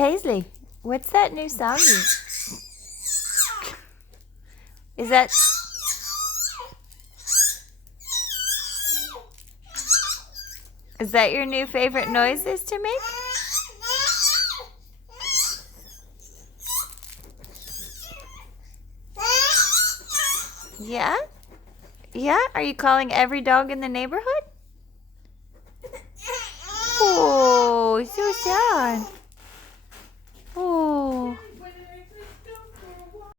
Paisley, what's that new sound? Is that... Is that your new favorite noises to make? Yeah? Yeah? Are you calling every dog in the neighborhood? Oh, so sad. Oh.